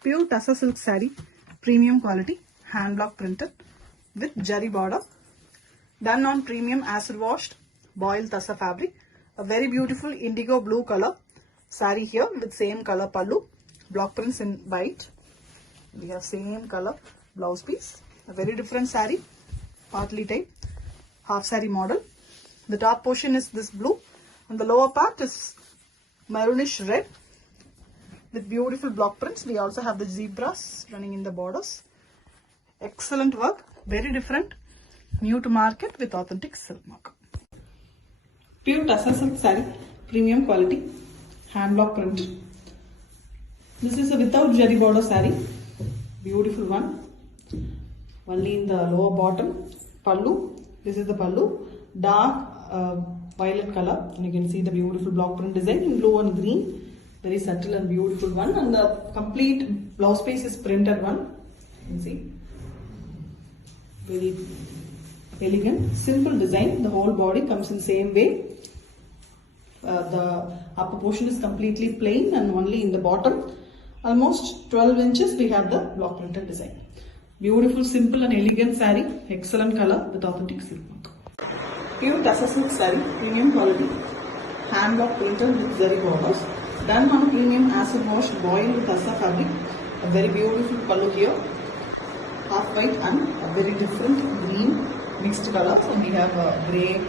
Pure Tussar silk saree, premium quality, hand block printed with jari border, done on premium acid washed boiled Tussar fabric. A very beautiful indigo blue color saree here with same color pallu, block prints in white. We have same color blouse piece. A very different saree, partly type, half saree model. The top portion is this blue and the lower part is maroonish red with beautiful block prints. We also have the zebras running in the borders. Excellent work, very different, new to market with authentic silk mark. Pure Tussar silk saree, premium quality, hand block print. This is a without jari border saree, beautiful one. Only in the lower bottom, pallu. This is the pallu, dark violet color, and you can see the beautiful block print design in blue and green. Very subtle and beautiful one, and the complete blouse piece is printed one. You can see very elegant, simple design. The whole body comes in same way. The upper portion is completely plain, and only in the bottom, almost 12 inches, we have the block printed design. Beautiful, simple and elegant saree. Excellent color with authentic silk mark. Pure Tussar silk saree, premium quality, hand block printed with zari borders. Done on premium acid washed boiled Tussar fabric. A very beautiful pallu here, half white and a very different green mixed colors, and we have a grey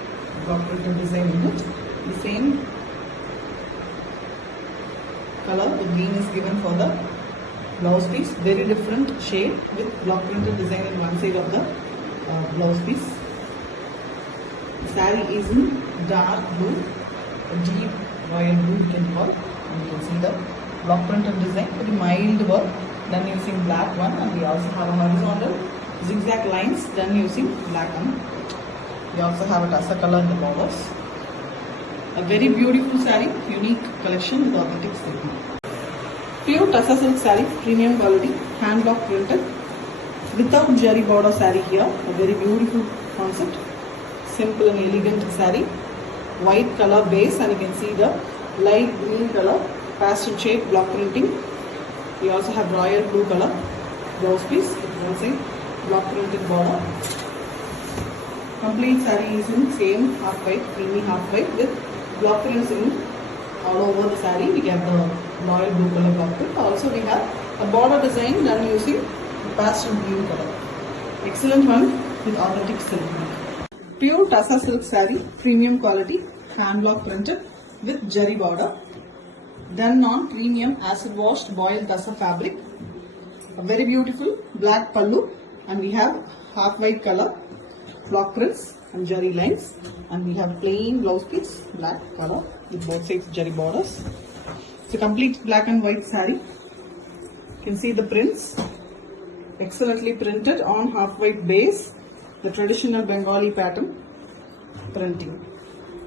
block printed design in it. The same color, the green is given for the blouse piece. Very different shade with block printed design in one side of the blouse piece. The saree is in dark blue, a deep royal blue you can call. And you can see the block printed design, very mild work done using black one, and we also have a horizontal zigzag lines done using black one. We also have a Tussar color in the borders. A very beautiful saree, unique collection with authentic silk. Pure Tussar silk saree, premium quality, hand block printed without jari border saree here. A very beautiful concept, simple and elegant saree. White color base, and you can see the light green color pastel shade block printing. We also have royal blue color blouse piece with one side block printed border. Complete saree is in same half white, creamy half white with block prints in all over the saree. We have the royal blue color block print. Also we have a border design done using pastel blue color. Excellent one with authentic silk. Pure Tussar silk saree, premium quality, hand block printed with jari border, done on premium acid washed boiled Tussar fabric. A very beautiful black pallu, and we have half white color block prints and jari lines, and we have plain blouse piece, black color with both sides jari borders. It's a complete black and white saree. You can see the prints, excellently printed on half white base, the traditional Bengali pattern printing.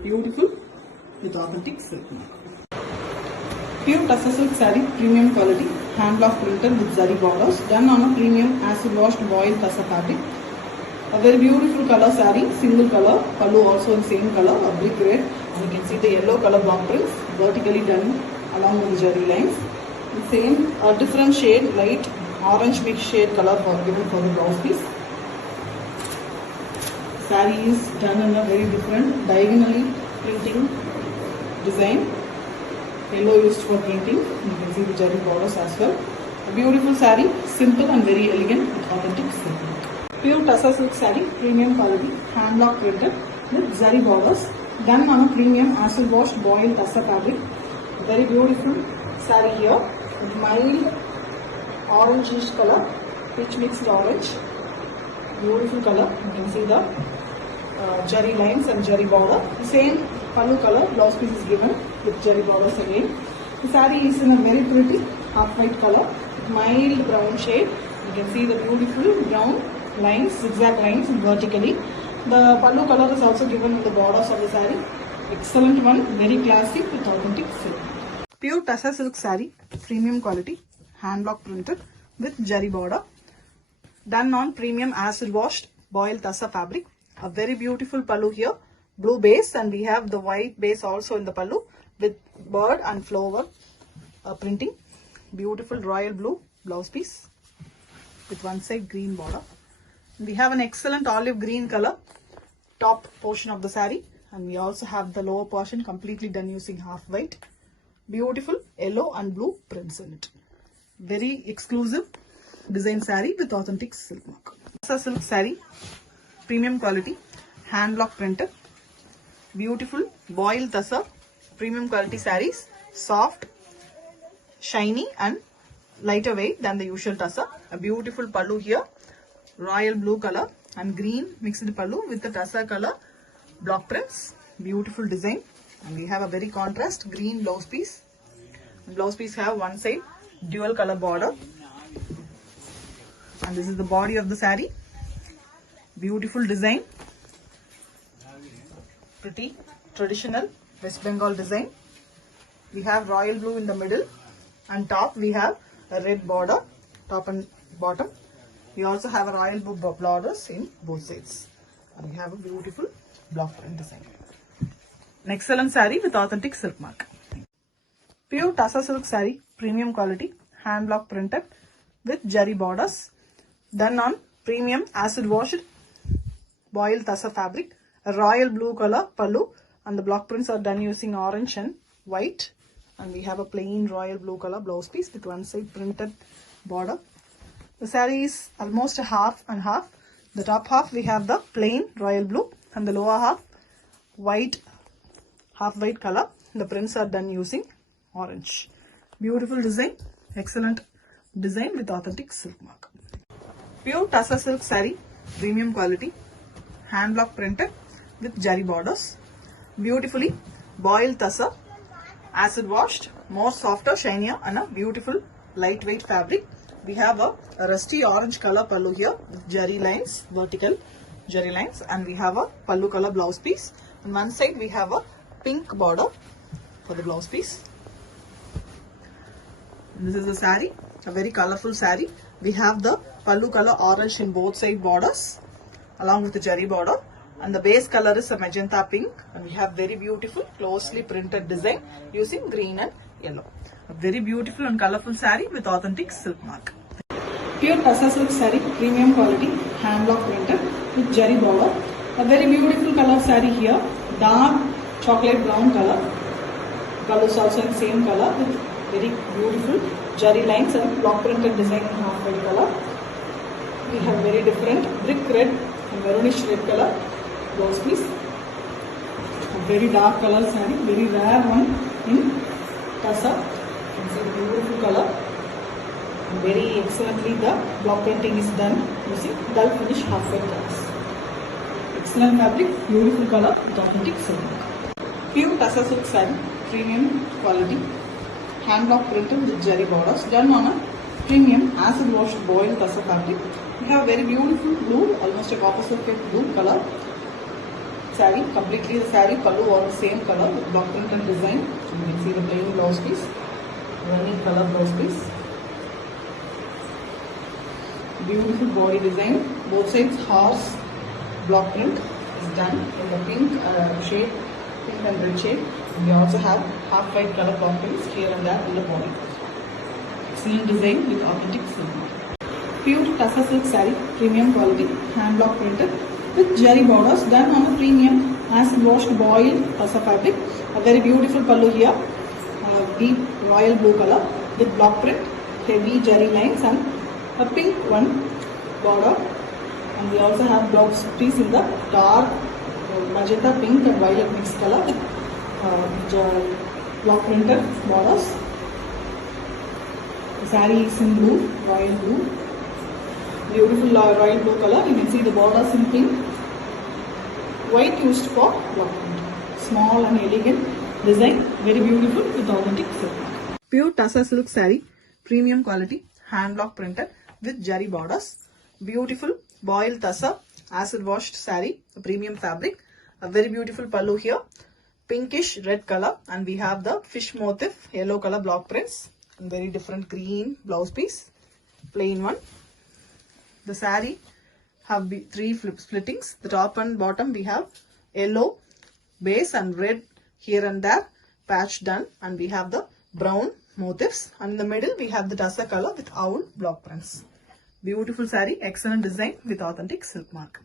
Beautiful with authentic silk mark. Pure Tussar silk saree, premium quality, hand block printed with zari borders, done on a premium acid washed boiled Tussar fabric. A very beautiful color saree, single color, pallu also in same color, a brick red, and you can see the yellow color block prints vertically done along with the jari lines. The same different shade, light orange mixed shade color given for the blouse piece. Saree is done in a very different diagonally printing design. Yellow used for printing. You can see the jari borders as well. A beautiful saree, simple and very elegant with authentic silk. Pure Tussar silk saree, premium quality, hand block printed with zari borders, done on a premium acid washed boiled Tussar fabric. Very beautiful saree here with mild orangish color, peach mixed orange. Beautiful color. You can see the jari lines and jari border. The same pallu color blouse piece is given with jari borders again. The saree is in a very pretty half white color, mild brown shade. You can see the beautiful brown lines, zigzag lines vertically. The pallu color is also given in the borders of the saree. Excellent one, very classic with authentic silk. Pure Tussar silk saree, premium quality, hand block printed with jari border, done on premium acid washed boiled Tussar fabric. A very beautiful pallu here, blue base, and we have the white base also in the pallu with bird and flower printing. Beautiful royal blue blouse piece with one side green border. We have an excellent olive green color top portion of the saree, and we also have the lower portion completely done using half white. Beautiful yellow and blue prints in it. Very exclusive design saree with authentic silk mark. Tassa silk saree, premium quality, hand block printed. Beautiful boil tassa, premium quality sarees, soft, shiny and lighter weight than the usual tassa. A beautiful pallu here, royal blue color and green mixed pallu with the tassa color block prints. Beautiful design, and we have a very contrast green blouse piece. The blouse piece have one side dual color border, and this is the body of the saree. Beautiful design, pretty traditional West Bengal design. We have royal blue in the middle, and top we have a red border, top and bottom. We also have a royal blue borders in both sides, and we have a beautiful block print design. An excellent saree with authentic silk mark. Pure Tassa silk saree, premium quality, hand block printed with jari borders, done on premium acid washed boiled Tassa fabric, a royal blue color pallu, and the block prints are done using orange and white, and we have a plain royal blue color blouse piece with one side printed border. The saree is almost a half and half. The top half we have the plain royal blue, and the lower half white, half white color. The prints are done using orange. Beautiful design, excellent design with authentic silk mark. Pure Tassa silk saree, premium quality, hand block printed with jari borders. Beautifully boiled Tassa, acid washed, more softer, shinier, and a beautiful lightweight fabric. We have a rusty orange color pallu here with jari lines, vertical jari lines, and we have a pallu color blouse piece. On one side we have a pink border for the blouse piece. And this is the saree, a very colorful saree. We have the pallu color orange in both side borders along with the jari border, and the base color is a magenta pink, and we have very beautiful closely printed design using green and yellow. A very beautiful and colorful saree with authentic silk mark. Pure Tassa silk saree, premium quality, hand block printed with jari border. A very beautiful color saree here, dark chocolate brown color. Color is also in same color with very beautiful jari lines and block printed design in half white color. We have very different brick red and maroonish red color blouse piece. A very dark color saree, very rare one in Tassa. It's a beautiful color. Very excellently the block printing is done using dull finish half white colors. Excellent fabric, beautiful color with authentic silk. Pure Tassa silk saree, premium quality, hand block printed with jari borders, done on a premium acid washed boiled Tassa fabric. We have very beautiful blue, almost a copper sulphate blue color saree. Completely the saree pallu all the same color with block printed design. You can see the plain blouse piece, running color blouse piece. Beautiful body design. Both sides horse block print is done in the pink shade, pink and red shade. We also have half white color block prints here and there in the body. Excellent design with authentic silk. Pure Tassa silk saree, premium quality, hand block printed with jari borders, done on a premium acid washed boiled Tassa fabric. A very beautiful pallu here, deep royal blue color with block print, heavy jari lines and a pink one border, and we also have blouse piece in the dark magenta pink and violet mixed color with block printed borders. The saree is in blue, royal blue, beautiful royal blue color. You can see the borders in pink, white used for block print. Small and elegant design, very beautiful with authentic silk. Pure Tassa silk saree, premium quality, hand block printed with jari borders. Beautiful boiled Tassa acid washed saree, a premium fabric. A very beautiful pallu here, pinkish red color, and we have the fish motif yellow color block prints, and very different green blouse piece, plain one. The saree have three splittings. The top and bottom we have yellow base and red here and there patch done, and we have the brown motifs, and in the middle we have the tussar color with owl block prints. Beautiful saree, excellent design with authentic silk mark.